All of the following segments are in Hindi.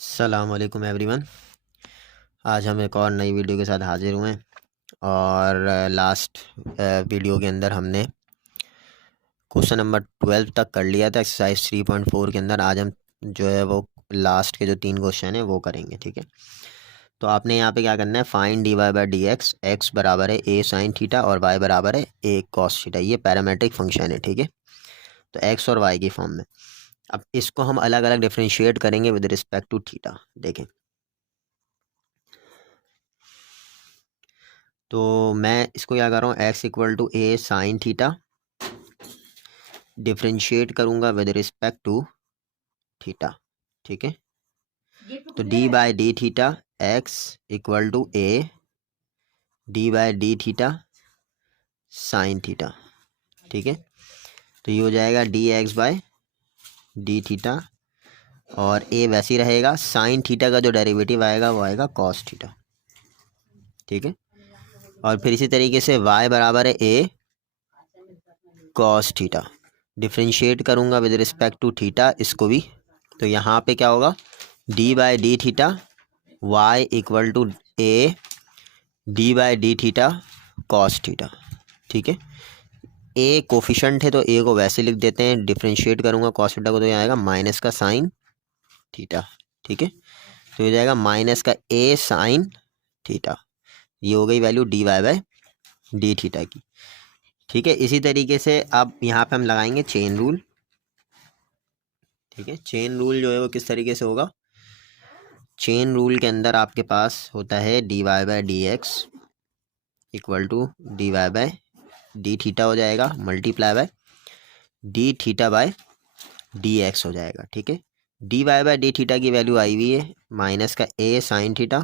अस्सलाम वालेकुम एवरीवन। आज हम एक और नई वीडियो के साथ हाजिर हुए हैं और लास्ट वीडियो के अंदर हमने क्वेश्चन नंबर 12 तक कर लिया था एक्सरसाइज 3.4 के अंदर। आज हम जो है वो लास्ट के जो 3 क्वेश्चन हैं वो करेंगे, ठीक है। तो आपने यहाँ पे क्या करना है, find d Y by D x. X बराबर है ए साइन थीटा और वाई बराबर है ए कॉस थीटा। ये पैरामेट्रिक फंक्शन है, ठीक है। तो एक्स और वाई की फॉर्म में अब इसको हम अलग अलग डिफ्रेंशिएट करेंगे विद रिस्पेक्ट टू थीटा। देखें, तो मैं इसको क्या कर रहा हूँ, x equal to a sine theta differentiate करूँगा विद रिस्पेक्ट टू थीटा, ठीक है। तो d by D theta x equal to a d by D theta sine theta, ठीक है। तो ये हो जाएगा d x by D theta और ए वैसे ही रहेगा। साइन थीटा का जो डेरिवेटिव आएगा वो आएगा कॉस थीटा, ठीक है। और फिर इसी तरीके से y बराबर है ए कॉस थीटा, डिफ्रेंशिएट करूँगा विद रिस्पेक्ट टू थीटा इसको भी। तो यहाँ पे क्या होगा, d by D theta y equal to a d by D theta cos theta, ठीक है। ए कोफिशेंट है तो ए को वैसे लिख देते हैं, डिफ्रेंशिएट करूँगा कॉस थीटा को तो यहाँ आएगा माइनस का साइन थीटा, ठीक है। तो ये जाएगा माइनस का ए साइन थीटा। ये हो गई value d Y by D theta की, ठीक है। इसी तरीके से अब यहाँ पे हम लगाएंगे चेन रूल, ठीक है। चेन रूल जो है वो किस तरीके से होगा, चेन रूल के अंदर आपके पास होता है D Y by D X equal to D Y by D theta हो जाएगा multiply by D theta by D X हो जाएगा, ठीक है। D Y by D theta की वैल्यू आई हुई है माइनस का A sine theta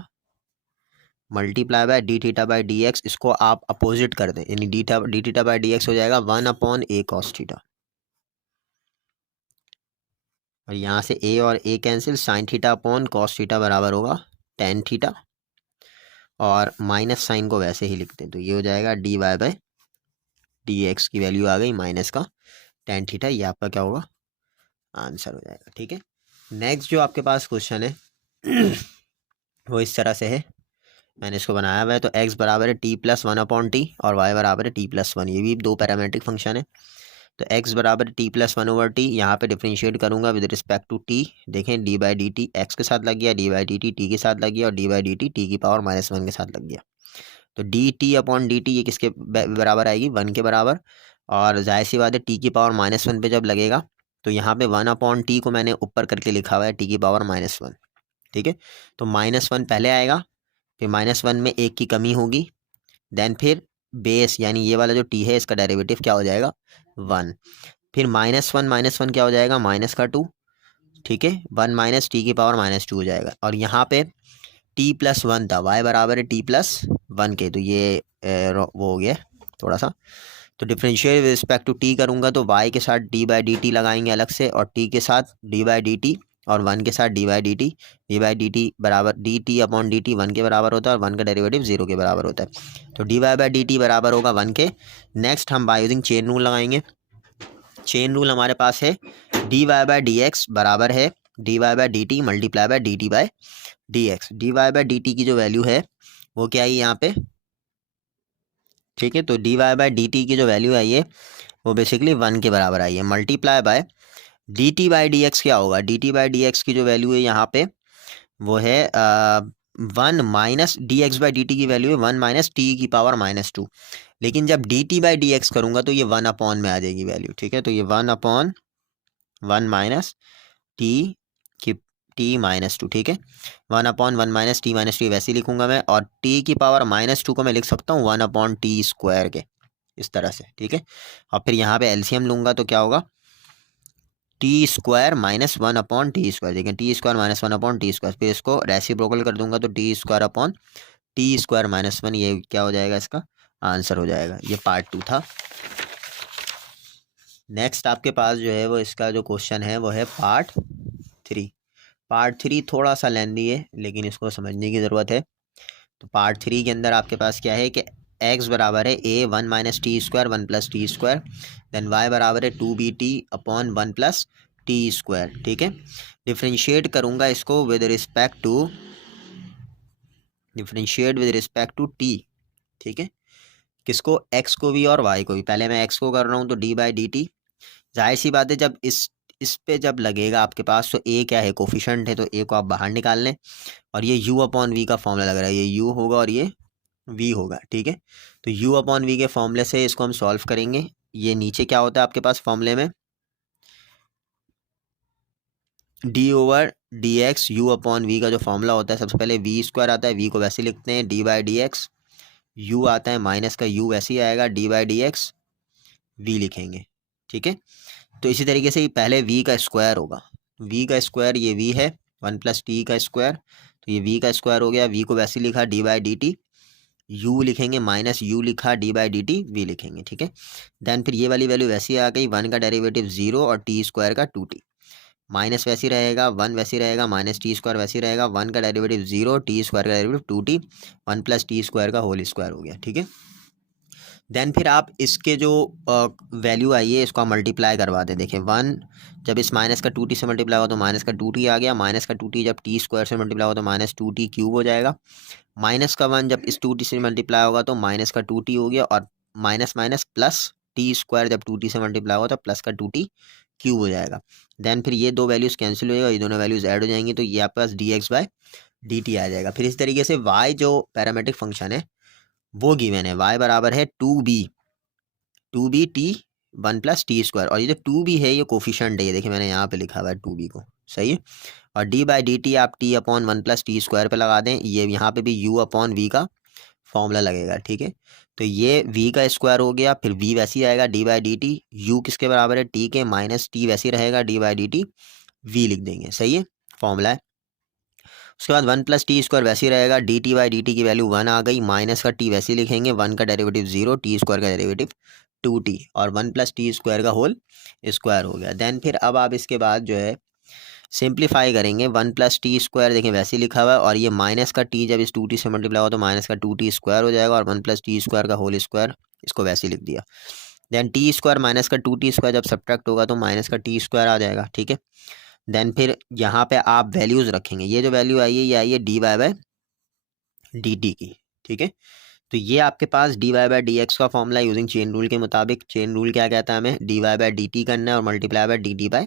multiply by D theta by D X. इसको आप अपोजिट कर दें, यानी D theta by D X हो जाएगा 1 अपॉन ए कॉस थीटा। और यहाँ से ए और A cancel, sine theta upon cos theta बराबर होगा टेन थीटा और माइनस साइन को वैसे ही लिखते हैं। तो ये हो जाएगा D Y by D X की वैल्यू आ गई माइनस का टेन थीटा। ये आपका क्या होगा, आंसर हो जाएगा, ठीक है। नेक्स्ट जो आपके पास क्वेश्चन है वो इस तरह से है, मैंने इसको बनाया हुआ है। तो x बराबर है टी प्लस 1 अपॉन टी और y बराबर है टी प्लस 1। ये भी दो पैरामेट्रिक फंक्शन है। तो x बराबर टी प्लस 1 ओवर टी, यहाँ पे डिफ्रेंशिएट करूंगा विद रिस्पेक्ट टू टी। देखें D by D T x के साथ लग गया, D by D T T के साथ लग गया और D by D T T की पावर -1 के साथ लग गया। तो D T upon D T ये किसके बराबर आएगी, 1 के बराबर। और जाहिर सी बात है टी की पावर -1 पे जब लगेगा तो यहाँ पे 1 अपॉन टी को मैंने ऊपर करके लिखा हुआ है टी की पावर -1, ठीक है। तो -1 पहले आएगा, फिर -1 में एक की कमी होगी, देन फिर बेस यानी ये वाला जो टी है इसका डेरिवेटिव क्या हो जाएगा 1, फिर -1 क्या हो जाएगा -2, ठीक है। 1 माइनस टी की पावर -2 हो जाएगा। और यहाँ पे टी प्लस 1 था, y बराबर है टी प्लस 1 के, तो ये वो हो गया थोड़ा सा। तो differentiate with respect to t करूँगा तो y के साथ डी बाई डी टी लगाएंगे अलग से और t के साथ डी बाई डी टी और 1 के साथ डी बाई डी टी बराबर D T upon D T 1 के बराबर होता है और 1 का डेरिवेटिव 0 के बराबर होता है। तो D Y by D t बराबर होगा 1 के। नेक्स्ट हम बाय यूजिंग चेन रूल लगाएंगे। चेन रूल हमारे पास है D Y by D x बराबर है D Y by D t multiply by D T by D x. D Y by D T की जो वैल्यू है वो क्या आई यहाँ पे, ठीक है। तो D Y by D T की जो वैल्यू आई है वो बेसिकली 1 के बराबर आई है, multiply by D T by D x. क्या होगा, D T by D X की जो वैल्यू है यहाँ पे वो है 1 minus D x by D T की वैल्यू है 1 माइनस टी की पावर -2। लेकिन जब D T by D x करूँगा तो ये 1 अपॉन में आ जाएगी वैल्यू, ठीक है। तो ये 1 अपॉन 1 माइनस टी की टी -2, ठीक है। 1 अपॉन 1 माइनस टी वैसे ही लिखूंगा मैं, और टी की पावर -2 को मैं लिख सकता हूँ 1 अपॉन टी स्क्वायर के, इस तरह से, ठीक है। और फिर यहाँ पे एलसीएम लूंगा तो क्या होगा, T square -1 upon T square. देखिए T square -1 upon T square, फिर इसको रेसिप्रोकल कर दूंगा तो T square upon T square -1, ये क्या हो जाएगा, इसका आंसर हो जाएगा। ये पार्ट 2 था। नेक्स्ट आपके पास जो है वो इसका जो क्वेश्चन है वो है पार्ट 3। पार्ट 3 थोड़ा सा लेंदी है लेकिन इसको समझने की ज़रूरत है। तो पार्ट 3 के अंदर आपके पास क्या है कि x बराबर है a 1 minus t square 1 plus T square, then y बराबर है 2bt upon 1 plus T square, ठीक है। डिफ्रेंशिएट करूँगा इसको विद रिस्पेक्ट टू टी, ठीक है। किसको, एक्स को भी और वाई को भी। पहले मैं एक्स को कर रहा हूँ तो डी बाई डी टी। जाहिर सी बात है जब इस पे जब लगेगा आपके पास तो ए क्या है, कोफिशेंट है, तो ए को आप बाहर निकाल लें। और ये यू अपॉन वी का फॉर्मूला लग रहा है, ये यू होगा और ये वी होगा, ठीक है। तो यू अपॉन वी के फॉर्मूले से इसको हम सॉल्व करेंगे। ये नीचे क्या होता है आपके पास फॉर्मूले में, d over d x u upon v का जो फॉर्मूला होता है, सबसे पहले वी स्क्वायर आता है, वी को वैसे लिखते हैं, d by D x, u आता है माइनस का यू वैसे ही आएगा, d by D x v लिखेंगे, ठीक है। तो इसी तरीके से पहले वी का स्क्वायर होगा, वी का स्क्वायर ये वी है, 1 प्लस टी का स्क्वायर, तो ये वी का स्क्वायर हो गया, वी को वैसे लिखा D by D T, you लिखेंगे माइनस यू लिखा D by D t we लिखेंगे, ठीक है। देन फिर ये वाली वैल्यू वैसी आ गई, 1 का डेरिवेटिव 0 और टी स्क्वायर का 2t, माइनस वैसी रहेगा, 1 वैसी रहेगा, माइनस टी स्क्वायर वैसी रहेगा, 1 का डेरिवेटिव 0, टी स्क्वायर का derivative 2t, 1 plus T square का होल स्क्वायर हो गया, ठीक है। देन फिर आप इसके जो वैल्यू आई है इसको आप मल्टीप्लाई करवा दें। देखिए 1 जब इस माइनस का 2t से मल्टीप्लाई हुआ तो माइनस का 2t आ गया, माइनस का 2t जब टी स्क्वायर से मल्टीप्लाई हुआ तो माइनस 2t क्यूब हो जाएगा, माइनस का 1 जब इस 2t से मल्टीप्लाई होगा तो माइनस का 2t हो गया, और minus minus plus T square जब 2t से मल्टीप्लाई होगा तो प्लस का 2t क्यूब हो जाएगा। देन फिर ये दो वैल्यूज़ कैंसिल हो जाएगा, ये दोनों वैल्यूज़ ऐड हो जाएंगी, तो ये आपके पास D x by D T आ जाएगा। फिर इस तरीके से y जो पैरामेट्रिक फंक्शन है वो गिवन है, y बराबर है 2b T 1 plus T square, और ये जो 2b है ये कोफिशेंट है, ये देखिए मैंने यहाँ पे लिखा हुआ है 2b को, सही है। और डी बाई डी टी आप T upon 1 plus T square पे लगा दें, ये यहाँ पे भी यू अपॉन वी का फॉर्मूला लगेगा, ठीक है। तो ये v का स्क्वायर हो गया, फिर v वैसे ही आएगा d by D T, you किसके बराबर है t के, माइनस टी वैसे ही रहेगा d by D t, v लिख देंगे, सही है, फॉर्मूला है। उसके बाद 1 प्लस टी स्क्वायर वैसे ही रहेगा, D T by D T की वैल्यू 1 आ गई, माइनस का t वैसे ही लिखेंगे, 1 का डेरिवेटिव 0, टी स्क्वायर का डेरिवेटिव 2t, और 1 प्लस टी स्क्वायर का होल स्क्वायर हो गया। देन फिर अब आप इसके बाद जो है सिंप्लीफाई करेंगे, 1 प्लस टी स्क्वायर देखें वैसे ही लिखा हुआ है, और ये माइनस का t जब इस 2t से मल्टीप्लाई होगा तो माइनस का 2t स्क्वायर हो जाएगा, और 1 प्लस टी स्क्वायर का होल स्क्वायर इसको वैसे ही लिख दिया। देन टी स्क्वायर माइनस का 2t स्क्वायर जब सब्ट्रैक्ट होगा तो माइनस का t स्क्वायर आ जाएगा, ठीक है। देन फिर यहाँ पे आप वैल्यूज़ रखेंगे, ये जो वैल्यू आई है ये आई है D Y by D T की, ठीक है। तो ये आपके पास D Y by D X का फॉर्मूला यूजिंग चेन रूल के मुताबिक, चेन रूल क्या कहता है हमें, D Y by D T करना है और multiply by D T by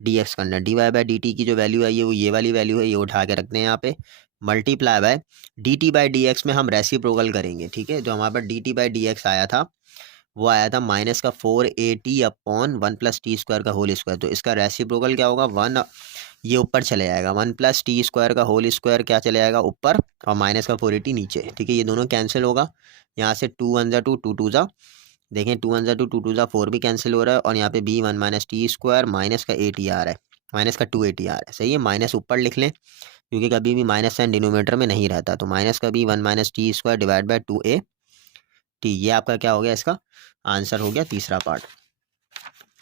D X करना है। D Y by D T की जो वैल्यू आई है वो ये वाली वैल्यू है, ये उठा के रखते हैं यहाँ पे, multiply by D T by D x में हम रेसिप्रोकल करेंगे, ठीक है। जो हमारे पास D T by D X आया था वो आया था माइनस का 480 अपॉन 1 प्लस टी स्क्वायर का होल स्क्वायर, तो इसका रेसिप्रोकल क्या होगा, 1 ये ऊपर चले जाएगा, 1 प्लस टी स्क्वायर का होल स्क्वायर क्या चले जाएगा ऊपर, और माइनस का 480 नीचे, ठीक है। ये दोनों कैंसिल होगा, यहाँ से 2 1 जा 2 2 2 जा, देखें 2 1 जा 2 2 2 जा 4 भी कैंसिल हो रहा है, और यहाँ पे b 1 minus t square minus का 80 आ रहा है, माइनस का 280 आ रहा है, सही है। माइनस ऊपर लिख लें क्योंकि कभी भी माइनस साइन डिनोमिनेटर में नहीं रहता, तो माइनस का b 1 minus t square divide by 2a t, ये आपका क्या हो गया, इसका आंसर हो गया तीसरा पार्ट,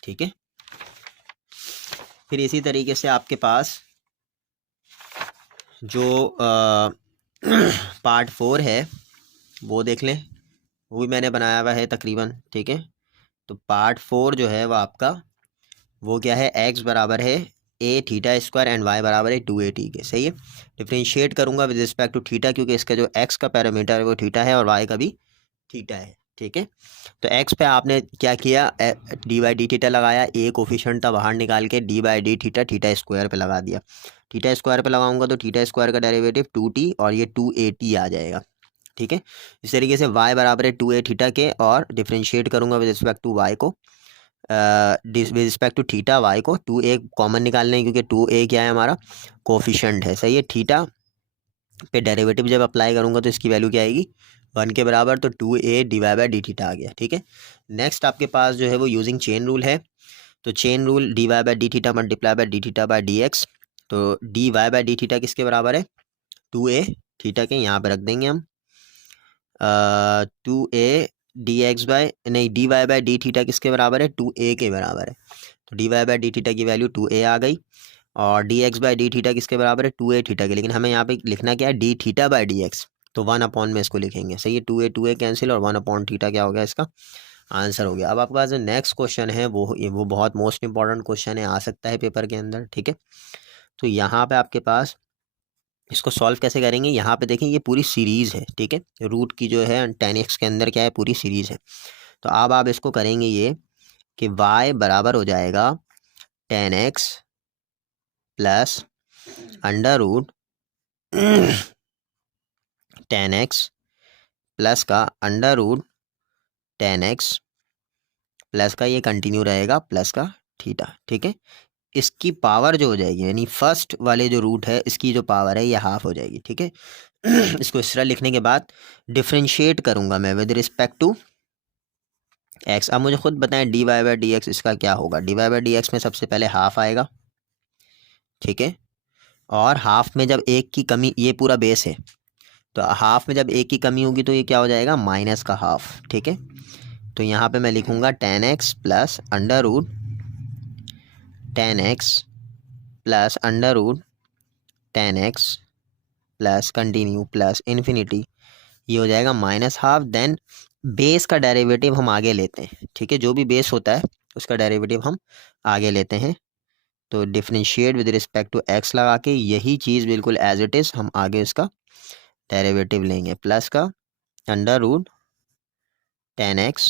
ठीक है। फिर इसी तरीके से आपके पास जो पार्ट 4 है वो देख लें, वो भी मैंने बनाया हुआ है तकरीबन, ठीक है। तो पार्ट 4 जो है वो आपका वो क्या है, एक्स बराबर है ए थीटा स्क्वायर एंड वाई बराबर है 2a t के, सही है। डिफ्रेंशिएट करूंगा विद रिस्पेक्ट टू थीटा क्योंकि इसका जो एक्स का पैरामीटर है वो थीटा है और वाई का भी थीटा है, ठीक है। तो एक्स पे आपने क्या किया, डी बाई डी थीटा लगाया, ए कोफिशिएंट था बाहर निकाल के D by D theta theta square पे लगा दिया, थीटा स्क्वायर पे लगाऊंगा तो थीटा स्क्वायर का डेरिवेटिव 2t और ये 2a t आ जाएगा, ठीक है। इस तरीके से y बराबर है 2a थीटा के, और डिफ्रेंशिएट करूंगा विद रिस्पेक्ट टू y को, with respect to theta y को 2a कॉमन निकालने हैं क्योंकि 2a क्या है हमारा कोफिशिएंट है, सही है। थीटा पे डेरिवेटिव जब अप्लाई करूंगा तो इसकी वैल्यू क्या आएगी 1 के बराबर, तो 2a divide by D theta आ गया, ठीक है। नेक्स्ट आपके पास जो है वो यूजिंग चेन रूल है, तो chain rule D Y by D theta multiply by D theta by D X, तो D Y by D theta किसके बराबर है 2a थीटा के, यहाँ पे रख देंगे हम 2a डी एक्स बाई नहीं d Y by D theta किसके बराबर है 2a के बराबर है, तो D Y by D theta की वैल्यू 2a आ गई, और d x by D theta किसके बराबर है 2a थीटा के, लेकिन हमें यहाँ पे लिखना क्या है D theta by D X, तो 1 अपॉन में इसको लिखेंगे, सही है। 2a कैंसिल और 1 अपॉन थीटा क्या हो गया इसका आंसर हो गया। अब आपके पास जो नेक्स्ट क्वेश्चन है वो बहुत मोस्ट इंपॉर्टेंट क्वेश्चन है, आ सकता है पेपर के अंदर, ठीक है। तो यहाँ पे आपके पास इसको सॉल्व कैसे करेंगे, यहाँ पे देखें ये पूरी सीरीज़ है, ठीक है। रूट की जो है 10x के अंदर क्या है, पूरी सीरीज़ है। तो अब आप इसको करेंगे ये कि y बराबर हो जाएगा 10x plus under root 10x plus का अंडर रूट 10x प्लस का, ये कंटिन्यू रहेगा प्लस का थीटा, ठीक है। इसकी पावर जो हो जाएगी, यानी फर्स्ट वाले जो रूट है इसकी जो पावर है ये हाफ हो जाएगी, ठीक है। इसको इस तरह लिखने के बाद डिफ्रेंशिएट करूंगा मैं विद रिस्पेक्ट टू एक्स। अब मुझे खुद बताएं d Y by D x इसका क्या होगा। D Y by D x में सबसे पहले हाफ आएगा, ठीक है। और हाफ में जब एक की कमी, ये पूरा बेस है, तो हाफ में जब एक की कमी होगी तो ये क्या हो जाएगा, माइनस का हाफ, ठीक है। तो यहाँ पे मैं लिखूँगा 10x plus under root 10x plus under root 10x plus continue plus infinity, ये हो जाएगा माइनस हाफ। देन बेस का डेरिवेटिव हम आगे लेते हैं, ठीक है। जो भी बेस होता है उसका डेरिवेटिव हम आगे लेते हैं। तो differentiate with respect to x लगा के यही चीज़ बिल्कुल एज इट इज़ हम आगे इसका डेरिवेटिव लेंगे, प्लस का अंडर रूट 10x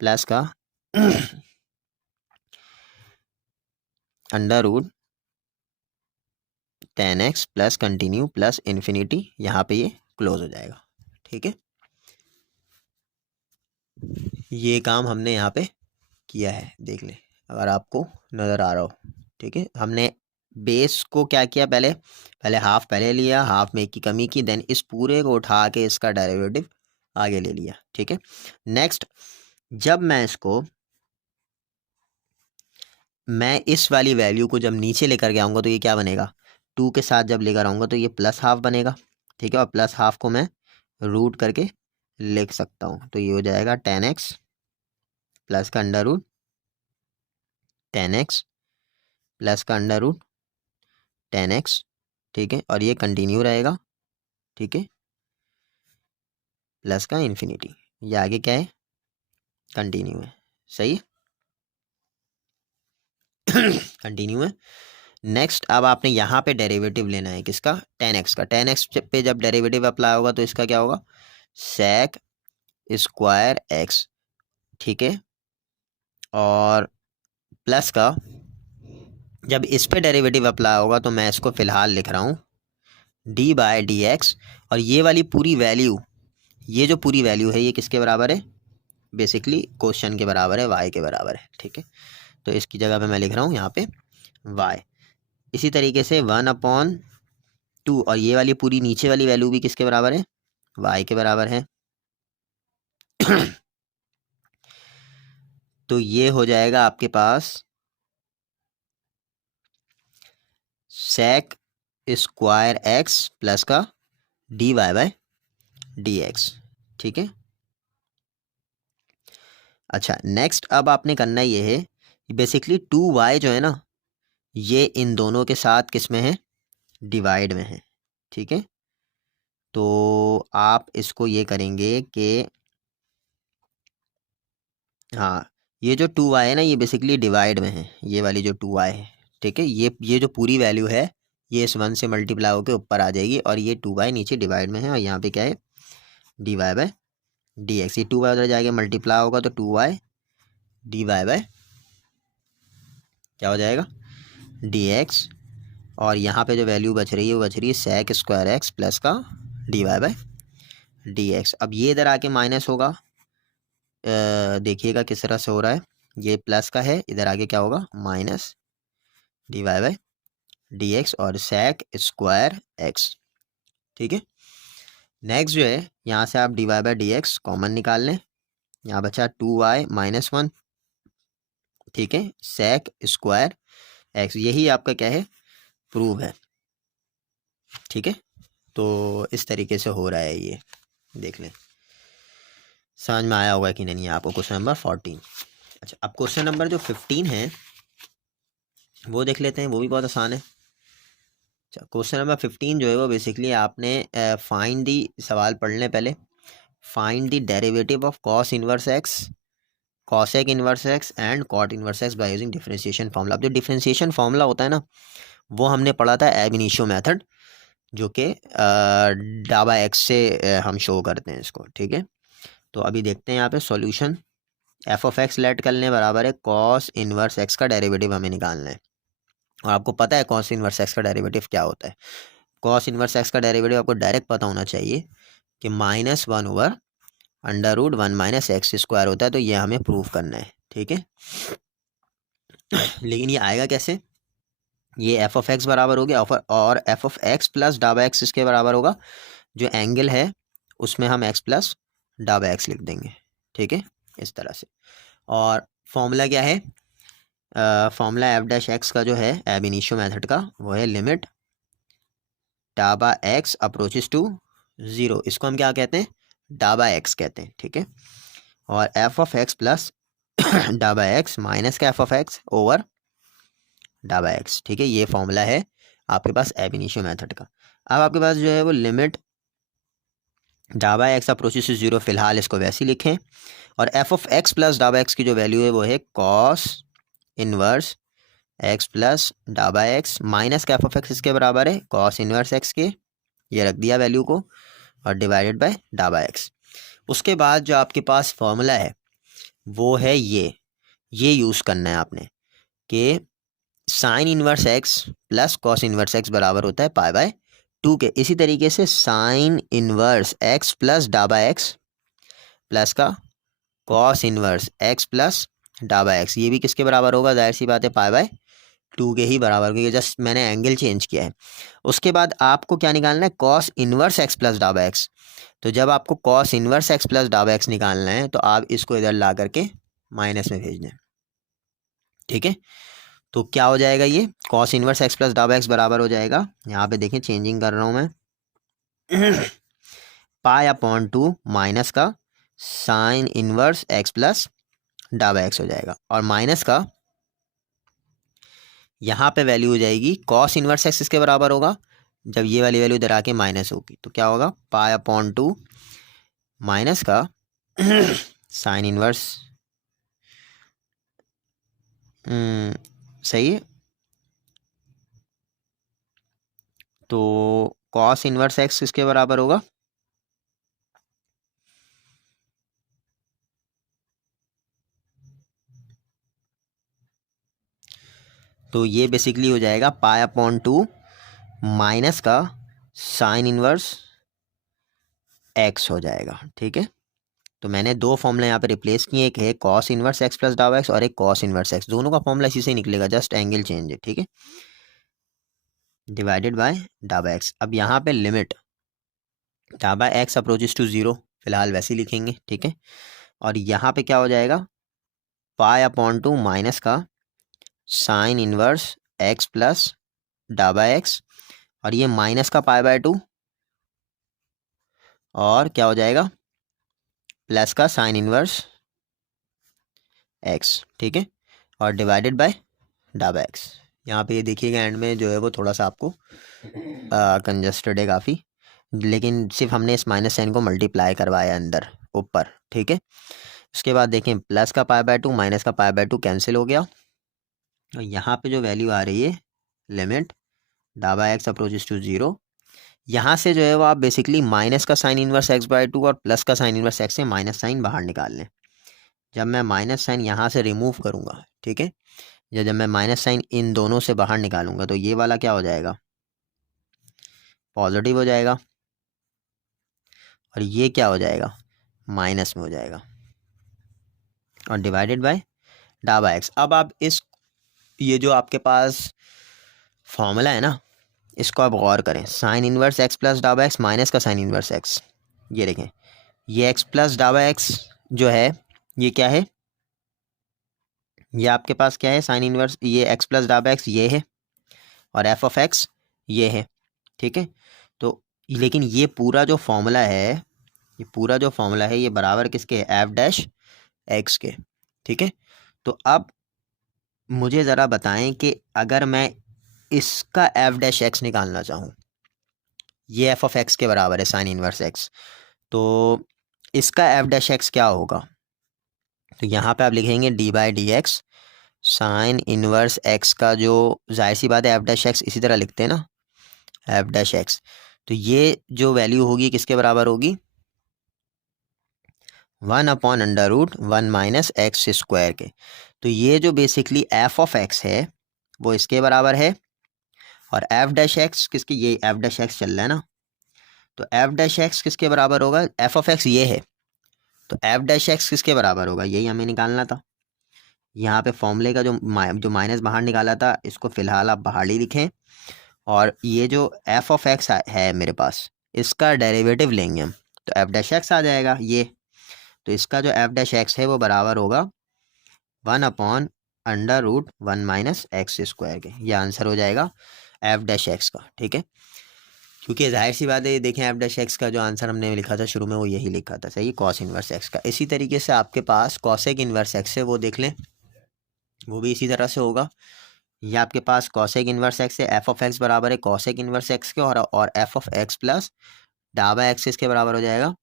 प्लस का under root 10x plus continue plus infinity, यहाँ पे ये क्लोज हो जाएगा, ठीक है। ये काम हमने यहाँ पे किया है, देख लें अगर आपको नज़र आ रहा हो, ठीक है। हमने बेस को क्या किया, पहले हाफ पहले लिया, हाफ में एक की कमी की, देन इस पूरे को उठा के इसका डेरिवेटिव आगे ले लिया, ठीक है। नेक्स्ट जब मैं इस वाली वैल्यू को जब नीचे लेकर के आऊँगा तो ये क्या बनेगा, 2 के साथ जब लेकर आऊँगा तो ये प्लस हाफ बनेगा, ठीक है। और प्लस हाफ को मैं रूट करके लिख सकता हूँ, तो ये हो जाएगा 10x प्लस का अंडर रूट 10x प्लस का अंडर रूट 10x, ठीक है। और ये कंटिन्यू रहेगा, ठीक है, प्लस का इन्फिनिटी, ये आगे क्या है, कंटिन्यू है, सही है। कंटिन्यू है। नेक्स्ट अब आपने यहाँ पे डेरिवेटिव लेना है किसका, 10x का। 10x पे जब डेरिवेटिव अप्लाई होगा तो इसका क्या होगा, sec स्क्वायर x, ठीक है। और प्लस का जब इस पे डेरिवेटिव अप्लाई होगा तो मैं इसको फिलहाल लिख रहा हूँ डी बाय डी एक्स। और ये वाली पूरी वैल्यू, ये जो पूरी वैल्यू है ये किसके बराबर है, बेसिकली क्वेश्चन के बराबर है, y के बराबर है, ठीक है। तो इसकी जगह पे मैं लिख रहा हूँ यहाँ पे y। इसी तरीके से 1/2, और ये वाली पूरी नीचे वाली वैल्यू भी किसके बराबर है, y के बराबर है। तो ये हो जाएगा आपके पास sec स्क्वायर x प्लस का d y by D x, ठीक है। अच्छा नेक्स्ट अब आपने करना ये है कि बेसिकली 2y जो है ना, ये इन दोनों के साथ किस में है, डिवाइड में है, ठीक है। तो आप इसको ये करेंगे कि हाँ, ये जो 2y है ना ये बेसिकली डिवाइड में है, ये वाली जो 2y है, ठीक है। ये जो पूरी वैल्यू है ये इस 1 से मल्टीप्लाई होकर ऊपर आ जाएगी, और ये 2y नीचे डिवाइड में है, और यहाँ पे क्या है, D y by D x. ये 2y उधर जाएगा मल्टीप्लाई होगा तो 2y डी वाई बाय क्या हो जाएगा, डी एक्स। और यहाँ पे जो वैल्यू बच रही है वो बच रही है sec स्क्वायर एक्स प्लस का d y by D x. अब ये इधर आके माइनस होगा, देखिएगा किस तरह से हो रहा है, ये प्लस का है, इधर आगे क्या होगा, minus d y by D x और sec स्क्वायर एक्स, ठीक है। नेक्स्ट जो है यहाँ से आप d y by D x common निकाल लें, यहाँ बचा 2y माइनस 1, ठीक है, sec स्क्वायर एक्स, यही आपका क्या है, प्रूव है, ठीक है। तो इस तरीके से हो रहा है ये, देख लें समझ में आया होगा कि नहीं आपको क्वेश्चन नंबर 14। अच्छा अब क्वेश्चन नंबर जो 15 है वो देख लेते हैं, वो भी बहुत आसान है। अच्छा क्वेश्चन नंबर 15 जो है वो बेसिकली आपने फाइंड दी, सवाल पढ़ लें पहले, find the derivative of cos inverse x, cosec inverse x and cot inverse x by using differentiation formula. अब जो डिफरेंशिएशन फार्मूला होता है ना, वो हमने पढ़ा था एब इनिशियो मेथड, जो कि डाबा एक्स से हम शो करते हैं इसको, ठीक है। तो अभी देखते हैं यहाँ पे solution. F of x let करने बराबर है कॉस इनवर्स एक्स का डेरिवेटिव हमें निकालना है। और आपको पता है कॉस इनवर्स एक्स का डेरिवेटिव क्या होता है। कॉस इनवर्स एक्स का डेरिवेटिव आपको डायरेक्ट पता होना चाहिए कि -1 ओवर √1 माइनस एक्स स्क्वायर होता है। तो ये हमें प्रूव करना है, ठीक है। लेकिन ये आएगा कैसे, ये एफ ऑफ एक्स बराबर हो गया और एफ ऑफ एक्स प्लस डाबा एक्स इसके बराबर होगा। जो एंगल है उसमें हम एक्स प्लस डाबा एक्स लिख देंगे, ठीक है, इस तरह से। और फॉर्मूला क्या है, फॉर्मूला एफ डैश एक्स का जो है एब इनिशियो मेथड का, वो है लिमिट डाबा एक्स अप्रोचेस टू 0। इसको हम क्या कहते हैं, डाबा एक्स कहते हैं, ठीक है। और एफ ऑफ एक्स प्लस डाबा एक्स माइनस का एफ ऑफ एक्स ओवर डाबा एक्स, ठीक है। ये फॉर्मूला है आपके पास एब इनिशियो मेथड का। अब आपके पास जो है वो लिमिट डाबा एक्स अप्रोचेस टू 0, फिलहाल इसको वैसे ही लिखें। और एफ ऑफ एक्स प्लस डाबा एक्स की जो वैल्यू है वो है कॉस इनवर्स एक्स प्लस डाबा एक्स माइनस का एफ ऑफ एक्स इसके बराबर है कॉस इनवर्स एक्स के, ये रख दिया वैल्यू को, और डिवाइडेड बाय डाबा एक्स। उसके बाद जो आपके पास फॉर्मूला है वो है ये यूज़ करना है आपने कि sine inverse x plus cos inverse x बराबर होता है π/2 के। इसी तरीके से साइन इनवर्स एक्स प्लस डाबा एक्स प्लस का कॉस इनवर्स एक्स प्लस डाबा एक्स, ये भी किसके बराबर होगा, जाहिर सी बात है π/2 के ही बराबर, क्योंकि जस्ट मैंने एंगल चेंज किया है। उसके बाद आपको क्या निकालना है, कॉस इनवर्स एक्स प्लस डाबा एक्स। तो जब आपको कॉस इनवर्स एक्स प्लस डाबा एक्स निकालना है तो आप इसको इधर ला करके माइनस में भेज दें, ठीक है। तो क्या हो जाएगा, ये कॉस इनवर्स एक्स प्लस डाबा एक्स बराबर हो जाएगा, यहाँ पे देखें चेंजिंग कर रहा हूँ मैं, π/2 माइनस का साइन इनवर्स एक्स प्लस डाबा एक्स हो जाएगा, और माइनस का यहाँ पे वैल्यू हो जाएगी कॉस इनवर्स एक्स इसके बराबर होगा। जब ये वाली वैल्यू इधर आके माइनस होगी तो क्या होगा, π/2 माइनस का साइन इनवर्स, सही है। तो कॉस इनवर्स एक्स किसके बराबर होगा, तो ये बेसिकली हो जाएगा π/2 माइनस का साइन इनवर्स एक्स हो जाएगा, ठीक है। तो मैंने दो फॉर्मूला यहाँ पे रिप्लेस किए, एक है कॉस इनवर्स एक्स प्लस डाबा एक्स और एक कॉस इनवर्स एक्स, दोनों का फॉर्मूला इसी से निकलेगा, जस्ट एंगल चेंज है, ठीक है, डिवाइडेड बाय डाबा एक्स। अब यहाँ पे लिमिट डाबा एक्स अप्रोचेस टू 0, फिलहाल वैसे ही लिखेंगे, ठीक है। और यहाँ पे क्या हो जाएगा, π/2 माइनस का साइन इनवर्स एक्स प्लस डाबा एक्स, और ये माइनस का π/2, और क्या हो जाएगा, प्लस का साइन इनवर्स एक्स, ठीक है, और डिवाइडेड बाय डाबा एक्स। यहाँ पे ये देखिएगा एंड में जो है वो थोड़ा सा आपको कंजस्टेड है काफ़ी, लेकिन सिर्फ हमने इस माइनस साइन को मल्टीप्लाई करवाया अंदर ऊपर, ठीक है। उसके बाद देखें प्लस का π/2 माइनस का π/2 कैंसिल हो गया, और यहाँ पे जो वैल्यू आ रही है लिमिट डाबा एक्स अप्रोचेस टू 0, यहाँ से जो है वो आप बेसिकली माइनस का साइन इनवर्स x/2 और प्लस का साइन इनवर्स x से माइनस साइन बाहर निकाल लें। जब मैं माइनस साइन यहाँ से रिमूव करूँगा, ठीक है, जब मैं माइनस साइन इन दोनों से बाहर निकालूंगा तो ये वाला क्या हो जाएगा, पॉजिटिव हो जाएगा, और ये क्या हो जाएगा, माइनस में हो जाएगा, और डिवाइडेड बाय डाबा एक्स। अब आप ये जो आपके पास फॉर्मूला है ना, इसको आप गौर करें, साइन इनवर्स एक्स प्लस डाबा एक्स माइनस का साइन इनवर्स एक्स, ये देखें, ये एक्स प्लस डाबा एक्स जो है ये क्या है, ये आपके पास क्या है, साइन इनवर्स, ये एक्स प्लस डाबा एक्स ये है, और एफ ऑफ एक्स ये है, ठीक है। तो लेकिन ये पूरा जो फॉर्मूला है, ये पूरा जो फॉर्मूला है ये बराबर किसके है, एफ डैश एक्स के, ठीक है। तो अब मुझे ज़रा बताएं कि अगर मैं इसका एफ डैश एक्स निकालना चाहूँ, ये एफ ऑफ एक्स के बराबर है साइन इनवर्स एक्स, तो इसका एफ डैश एक्स क्या होगा, तो यहाँ पे आप लिखेंगे D by D x sine inverse x का, जो जाहिर सी बात है एफ डैश एक्स इसी तरह लिखते हैं ना, एफ डैश एक्स, तो ये जो वैल्यू होगी किसके बराबर होगी, 1/√1 माइनस एक्स स्क्वायर के। तो ये जो बेसिकली एफ ऑफ एक्स है वो इसके बराबर है, और एफ डैश एक्स किसकी, ये एफ डैश एक्स चल रहा है ना, तो एफ डैश एक्स किसके बराबर होगा, एफ ऑफ एक्स ये है, तो एफ डैश एक्स किसके बराबर होगा, यही हमें निकालना था। यहाँ पे फॉर्मूले का जो माइनस बाहर निकाला था इसको फिलहाल आप बाहर ही लिखें, और ये जो एफ ऑफ एक्स है मेरे पास इसका डेरिवेटिव लेंगे हम, तो एफ डैश एक्स आ जाएगा ये, तो इसका जो एफ डैश एक्स है वो बराबर होगा 1/√1 माइनस एक्स स्क्वायर के, ये आंसर हो जाएगा एफ डैश एक्स का। ठीक है, क्योंकि जाहिर सी बात है, देखें एफ डैश एक्स का जो आंसर हमने लिखा था शुरू में वो यही लिखा था, सही, कॉस इनवर्स एक्स का। इसी तरीके से आपके पास कॉसेक इनवर्स एक्स है, वो देख लें, वो भी इसी तरह से होगा। ये आपके पास कॉसेक इनवर्स एक्स है, एफ ऑफ एक्स बराबर है कॉसेक इनवर्स एक्स के, और एफ ऑफ एक्स प्लस डाबा एक्स इसके बराबर हो जाएगा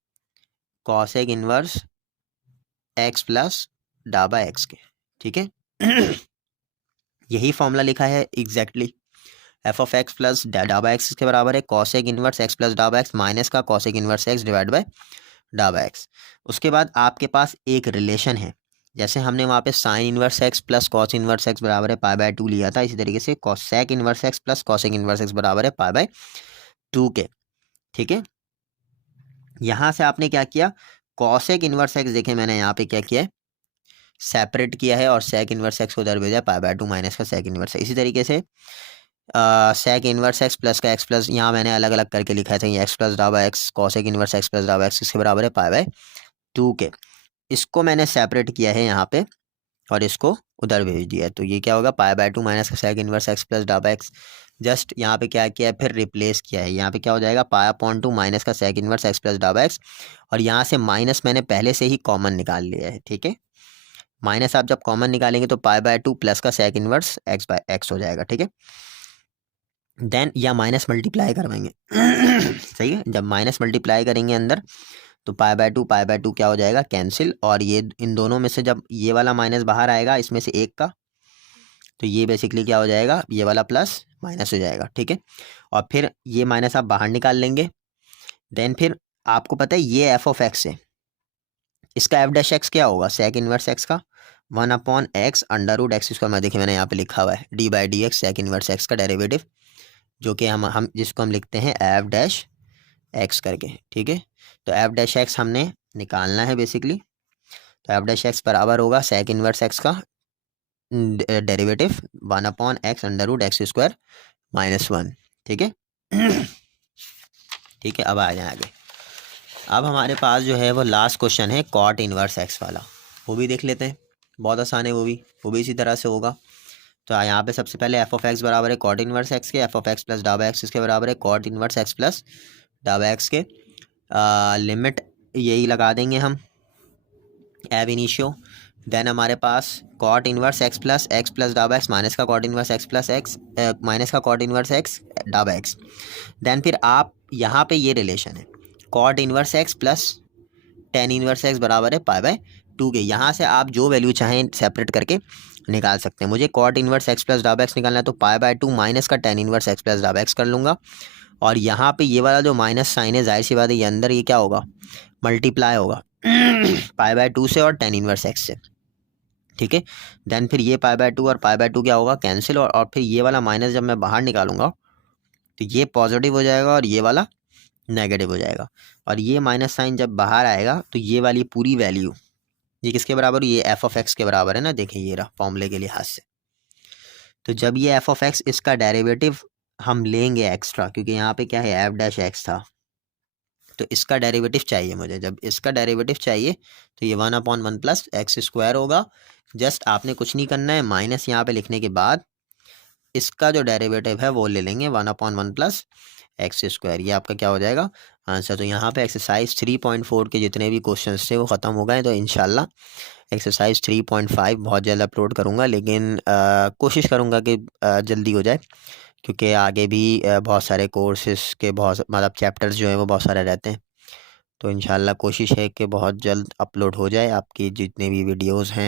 कॉसेक इनवर्स एक्स प्लस डाबा एक्स के। ठीक है यही फॉर्मूला लिखा है exactly, F of x plus डाबा एक्स के बराबर है कॉसेक इनवर्स एक्स प्लस डाबा एक्स माइनस का cosec inverse x divide by dhaba x. उसके बाद आपके पास एक रिलेशन है, जैसे हमने वहाँ पे sine inverse x plus cos inverse x बराबर है π/2 लिया था, इसी तरीके से cosec inverse x plus cosec inverse x बराबर है π/2 के। ठीक है, यहाँ से आपने क्या किया, कॉसेक इनवर्स एक्स देखें मैंने यहाँ पे क्या किया है, सेपरेट किया है, और सेक इनवर्स एक्स को उधर भेजा π/2 माइनस का सेक इनवर्स। इसी तरीके से सेक इनवर्स एक्स प्लस का एक्स प्लस, यहाँ मैंने अलग अलग करके लिखा है, एक्स प्लस डाबा x cosec inverse x plus डाबा एक्स इसके बराबर है π/2 के। इसको मैंने सेपरेट किया है यहाँ पे और इसको उधर भेज दिया है, तो ये क्या होगा π/2 माइनस का सेक इनवर्स एक्स प्लस डाबा एक्स। जस्ट यहाँ पे क्या किया है, फिर रिप्लेस किया है, यहाँ पे क्या हो जाएगा π/2 माइनस का सेक इनवर्स एक्स प्लस डाबा एक्स, और यहाँ से माइनस मैंने पहले से ही कॉमन निकाल लिया है। ठीक है, माइनस आप जब कॉमन निकालेंगे तो π/2 प्लस का sec inverse x by x हो जाएगा। ठीक है, देन या माइनस मल्टीप्लाई करवाएंगे सही है, जब माइनस मल्टीप्लाई करेंगे अंदर तो π/2 क्या हो जाएगा, कैंसिल, और ये इन दोनों में से जब ये वाला माइनस बाहर आएगा इसमें से एक का, तो ये बेसिकली क्या हो जाएगा, ये वाला प्लस माइनस हो जाएगा। ठीक है, और फिर ये माइनस आप बाहर निकाल लेंगे, देन फिर आपको पता है ये एफ ऑफ एक्स है, इसका एफ डैश एक्स क्या होगा, सेक इनवर्स एक्स का 1/x √x²। मैं देखिए मैंने यहाँ पे लिखा हुआ है d/dx सेक इनवर्स एक्स का डेरिवेटिव, जो कि हम जिसको हम लिखते हैं एफ डैश एक्स करके। ठीक है, तो एफ डैश एक्स हमने निकालना है बेसिकली, तो एफ डैश एक्स बराबर होगा सेक इनवर्स एक्स का डेरिवेटिव 1/x√x² -1। ठीक है ठीक है, अब आ जाए आगे। अब हमारे पास जो है वो लास्ट क्वेश्चन है कॉट इनवर्स एक्स वाला, वो भी देख लेते हैं, बहुत आसान है, वो भी इसी तरह से होगा। तो यहाँ पे सबसे पहले एफ ऑफ एक्स बराबर है कॉट इनवर्स एक्स के, एफ ऑफ एक्स प्लस डाबा एक्स इसके बराबर है कॉट इनवर्स एक्स प्लस डाबा एक्स के। लिमिट यही लगा देंगे हम एब इनिशियो, देन हमारे पास कॉट इनवर्स एक्स प्लस डाबा एक्स माइनस का cot inverse x plus x minus का कॉट इनवर्स एक्स डाबा एक्स। देन फिर आप यहाँ पे ये रिलेशन है cot inverse x plus tan inverse x बराबर है π/2 के। यहाँ से आप जो वैल्यू चाहें सेपरेट करके निकाल सकते हैं। मुझे कॉट इनवर्स एक्स प्लस डाबा एक्स निकालना है, तो π/2 माइनस का टेन इनवर्स एक्स प्लस डाबा एक्स कर लूँगा, और यहाँ पे ये वाला जो माइनस साइन है जाहिर सी बात है ये अंदर ये क्या होगा, मल्टीप्लाई होगा π/2 से और टेन इनवर्स एक्स से। ठीक है, देन फिर ये π/2 और π/2 क्या होगा, कैंसिल, और फिर ये वाला माइनस जब मैं बाहर निकालूंगा तो ये पॉजिटिव हो जाएगा और ये वाला नेगेटिव हो जाएगा, और ये माइनस साइन जब बाहर आएगा तो ये वाली पूरी वैल्यू ये किसके बराबर, ये एफ ऑफ एक्स के बराबर है ना, देखिए ये रहा फॉर्मूले के लिहाज से। तो जब ये एफ ऑफ एक्स इसका डेरिवेटिव हम लेंगे एक्स्ट्रा, क्योंकि यहाँ पे क्या है एफ डैश एक्स था, तो इसका डेरिवेटिव चाहिए मुझे, जब इसका डेरिवेटिव चाहिए तो ये 1/1 प्लस x² होगा। जस्ट आपने कुछ नहीं करना है, माइनस यहाँ पे लिखने के बाद इसका जो डेरिवेटिव है वो ले लेंगे 1/1 प्लस x², ये आपका क्या हो जाएगा आंसर। तो यहाँ पे एक्सरसाइज 3.4 के जितने भी क्वेश्चंस थे वो ख़त्म हो गए, तो इंशाल्लाह एक्सरसाइज 3.5 बहुत जल्द अपलोड करूँगा, लेकिन कोशिश करूँगा कि जल्दी हो जाए, क्योंकि आगे भी बहुत सारे कोर्सेज के बहुत मतलब चैप्टर्स जो हैं वो बहुत सारे रहते हैं, तो इंशाल्लाह कोशिश है कि बहुत जल्द अपलोड हो जाए, आपकी जितने भी वीडियोस हैं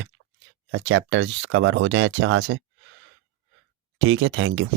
या चैप्टर्स कवर हो जाएं अच्छे खासे। ठीक है, थैंक यू।